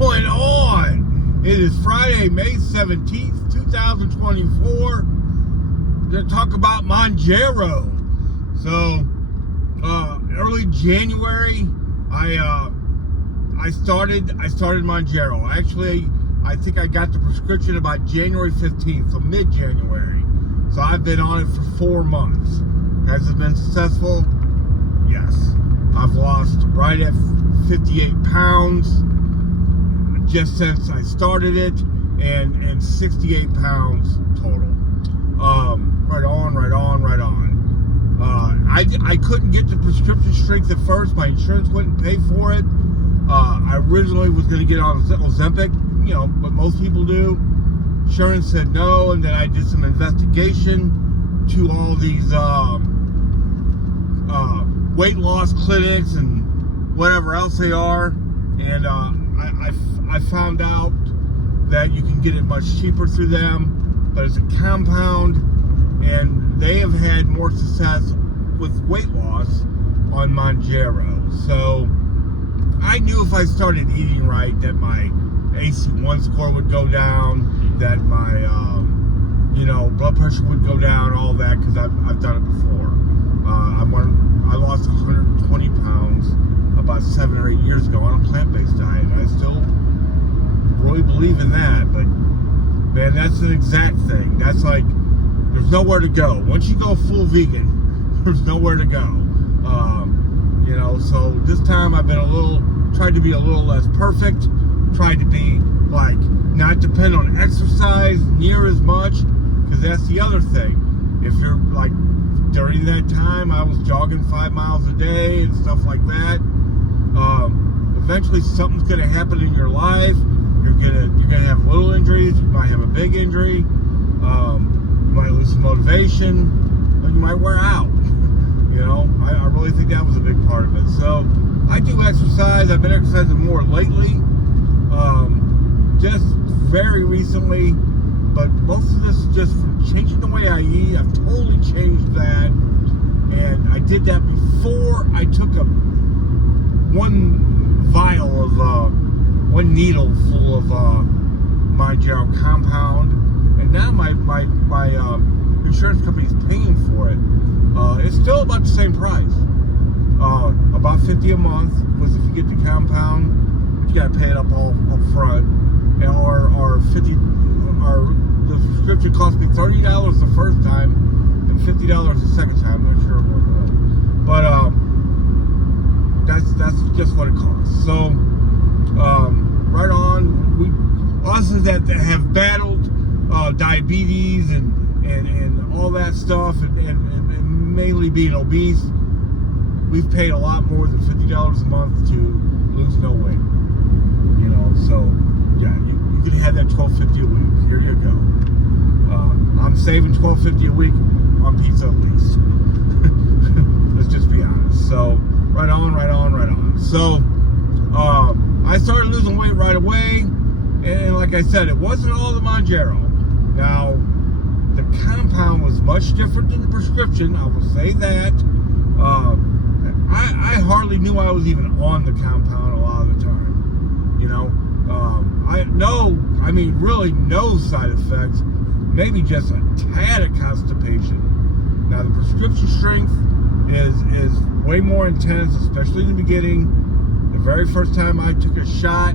going on? It is Friday, May 17th, 2024. We're going to talk about Mounjaro. So, early January, I started Mounjaro. Actually, I think I got the prescription about January 15th, so mid-January. So I've been on it for 4 months. Has it been successful? Yes. I've lost right at 58 pounds just since I started it, and 68 pounds total. Right on. I couldn't get the prescription strength at first. My insurance wouldn't pay for it. I originally was going to get on Ozempic, but most people do. Insurance said no, and then I did some investigation to all these weight loss clinics and whatever else they are, and I found out that you can get it much cheaper through them, but it's a compound, and they have had more success with weight loss on Mounjaro. So I knew if I started eating right that my AC1 score would go down, that my blood pressure would go down, all that, because I've done it before. I lost 120 pounds about 7 or 8 years ago on a plant-based diet. I still really believe in that, but man, that's an exact thing. That's like, there's nowhere to go. Once you go full vegan, there's nowhere to go. So this time I've been tried to be a little less perfect, tried to be like, not depend on exercise near as much, because that's the other thing. If you're like, during that time I was jogging 5 miles a day and stuff like that. Eventually something's gonna happen in your life. You're gonna have little injuries, you might have a big injury, you might lose some motivation, or you might wear out. I really think that was a big part of it. So I do exercise. I've been exercising more lately, just very recently, but most of this is just from changing the way I eat. I've totally changed that, and I did that before I took one vial of one needle full of Mounjaro compound, and now my insurance company's paying for it. It's still about the same price, about $50 a month. With if you get the compound, you gotta pay it up front, or the prescription cost me $30 the first time and $50 the second time. I'm not sure about that, but that's just what it costs. So right on. Us that have battled diabetes and all that stuff, and mainly being obese, we've paid a lot more than $50 a month to lose no weight. So yeah, you can have that $12.50 a week. Here you go. I'm saving $12.50 a week on pizza at least. Let's just be honest. So right on. So I started losing weight right away, and like I said, it wasn't all the Mounjaro. Now, the compound was much different than the prescription, I will say that. I hardly knew I was even on the compound a lot of the time. Really no side effects, maybe just a tad of constipation. Now, the prescription strength is way more intense, especially in the beginning. The very first time I took a shot,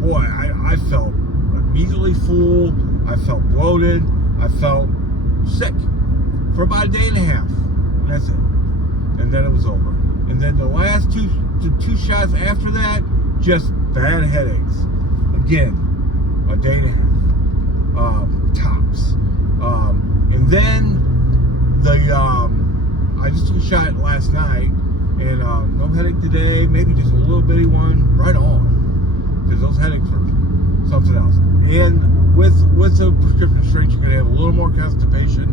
boy, I felt immediately full. I felt bloated. I felt sick for about a day and a half. That's it. And then it was over. And then the last two shots after that, just bad headaches. Again, a day and a half. Tops. And then I just took a shot last night, and no headache today, maybe just a little bitty one. Right on. Because those headaches were something else. And with a prescription strength, you're going to have a little more constipation.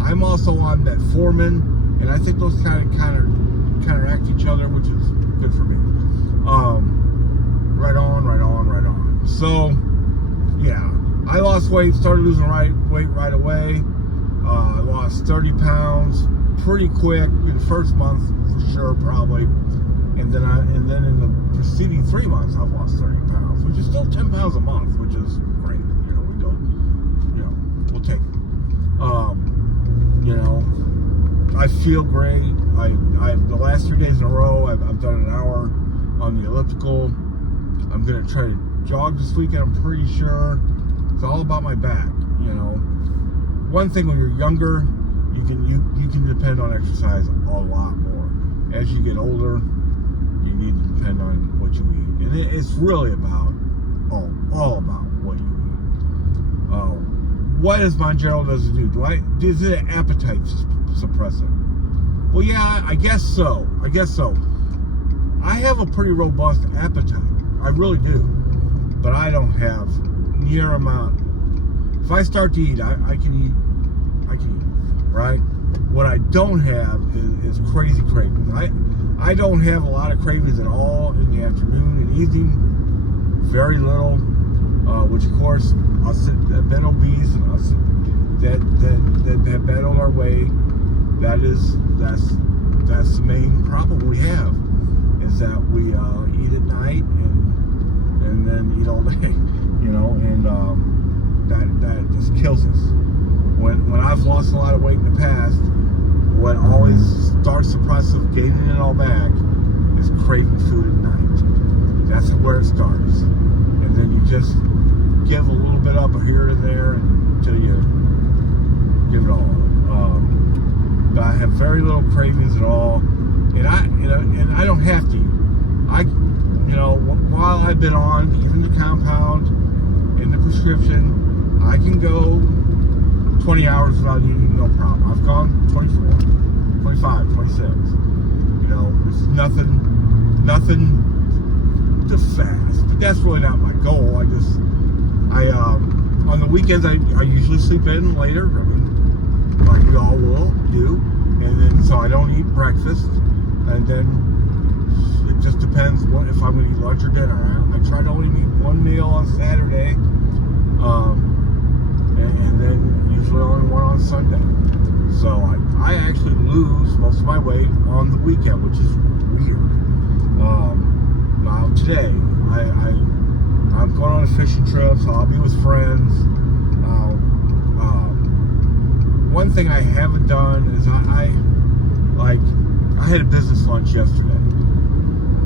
I'm also on metformin, and I think those kind of counteract each other, which is good for me. Right on. So, yeah, I lost weight, started losing weight right away. I lost 30 pounds pretty quick in the first month, for sure, probably. And then in the preceding 3 months, I've lost 30 pounds, which is still 10 pounds a month, which is great. You know, we don't, you know, we'll take it. You know, I feel great. I the last 3 days in a row, I've done an hour on the elliptical. I'm gonna try to jog this weekend. I'm pretty sure. It's all about my back. You know, one thing when you're younger, you can depend on exercise a lot more. As you get older, you need to depend on what you eat, and it's really about all about what you eat. What does Mounjaro does it do? Is it an appetite suppressant? Well, yeah, I guess so. I have a pretty robust appetite. I really do. But I don't have near amount. If I start to eat, I can eat, right? What I don't have is crazy cravings. I don't have a lot of cravings at all in the afternoon and evening. Very little, which of course, us that been obese and us that have been on our way, that's the main problem we have, is that we eat at night and then eat all day, you know, and that just kills us. When I've lost a lot of weight in the past, what always starts the process of gaining it all back is craving food at night. That's where it starts, and then you just give a little bit up here and there until you give it all up. But I have very little cravings at all, and I don't have to. You know, while I've been on even the compound and the prescription, I can go 20 hours without eating, no problem. I've gone 24, 25, 26. You know, there's nothing to fast, but that's really not my goal. On the weekends, I usually sleep in later. I mean, like we all will do, and then so I don't eat breakfast, and then it just depends if I'm going to eat lunch or dinner. I try to only eat one meal on Saturday, and then usually only one on Sunday. So I actually lose most of my weight on the weekend, which is weird. Now today, I'm going on a fishing trip, so I'll be with friends. One thing I haven't done is I had a business lunch yesterday.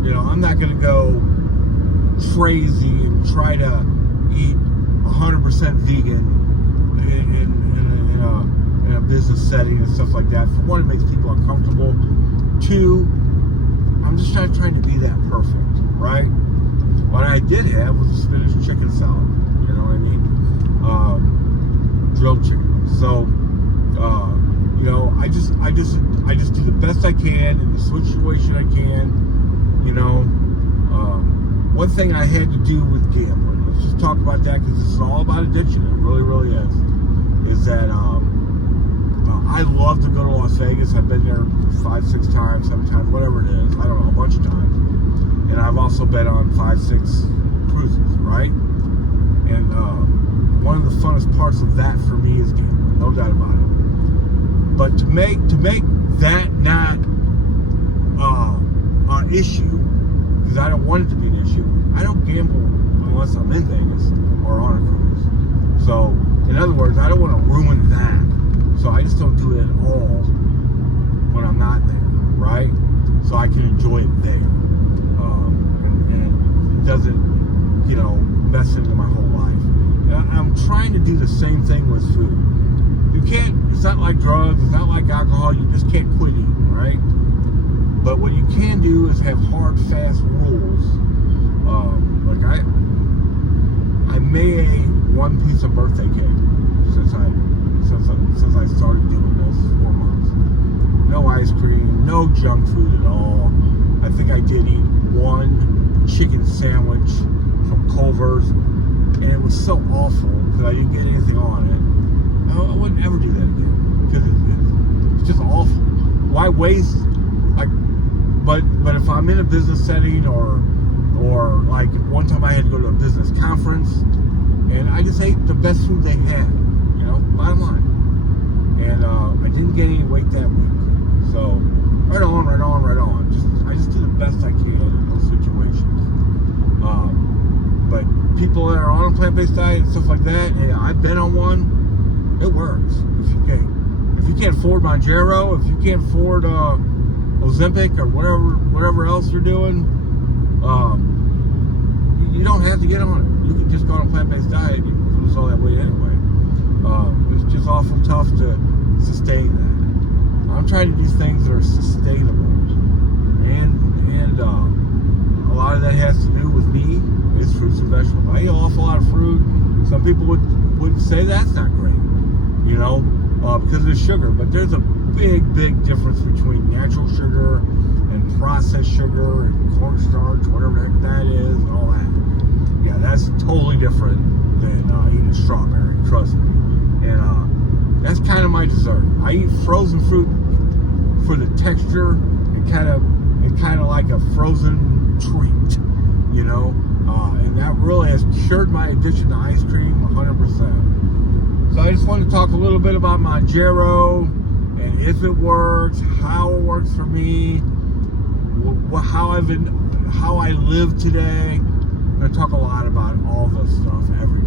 You know, I'm not going to go crazy and try to eat 100% vegan in a business setting and stuff like that. For one, it makes people uncomfortable. Two, I'm just not trying to be that perfect, right? What I did have was a spinach chicken salad. You know what I mean? Grilled chicken. So, you know, I just do the best I can in the situation I can. You know, one thing I had to do with gambling, let's just talk about that because this is all about addiction. It really, really is that I love to go to Las Vegas. I've been there 5, 6 times, 7 times, whatever it is. I don't know, a bunch of times. And I've also been on 5, 6 cruises, right? And one of the funnest parts of that for me is gambling, no doubt about it. But to make that not an issue, because I don't want it to be an issue, I don't gamble unless I'm in Vegas or on a cruise. So, in other words, I don't want to ruin that. So I just don't do it at all when I'm not there, right? So I can enjoy it there. And it doesn't, you know, mess into my whole life. And I'm trying to do the same thing with food. You can't, it's not like drugs, it's not like alcohol, you just can't quit eating, right? But what you can do is have hard, fast rules. Like I made one piece of birthday cake since I started doing this 4 months. No ice cream, no junk food at all. I think I did eat one chicken sandwich from Culver's, and it was so awful because I didn't get anything on it. I wouldn't ever do that again because it's just awful. Why waste? But if I'm in a business setting or like one time I had to go to a business conference and I just ate the best food they had, you know, bottom line. And I didn't gain any weight that week. So right on. I just do the best I can in those situations. people that are on a plant-based diet and stuff like that, hey, I've been on one. It works. If you can't afford Mounjaro, if you can't afford Ozempic or whatever else you're doing, you don't have to get on it. You can just go on a plant-based diet. You can lose all that weight anyway. It's just awful tough to sustain that. I'm trying to do things that are sustainable, and a lot of that has to do with me. It's fruits and vegetables. I eat an awful lot of fruit. Some people would say that's not great, because of the sugar. But there's a big difference between natural sugar and processed sugar and cornstarch, whatever the heck that is, and all that. Yeah, that's totally different than eating a strawberry, trust me. And that's kind of my dessert. I eat frozen fruit for the texture and kind of like a frozen treat, and that really has cured my addiction to ice cream 100%. So I just wanted to talk a little bit about Mounjaro and if it works, how it works for me, how I live today. I'm going to talk a lot about all this stuff every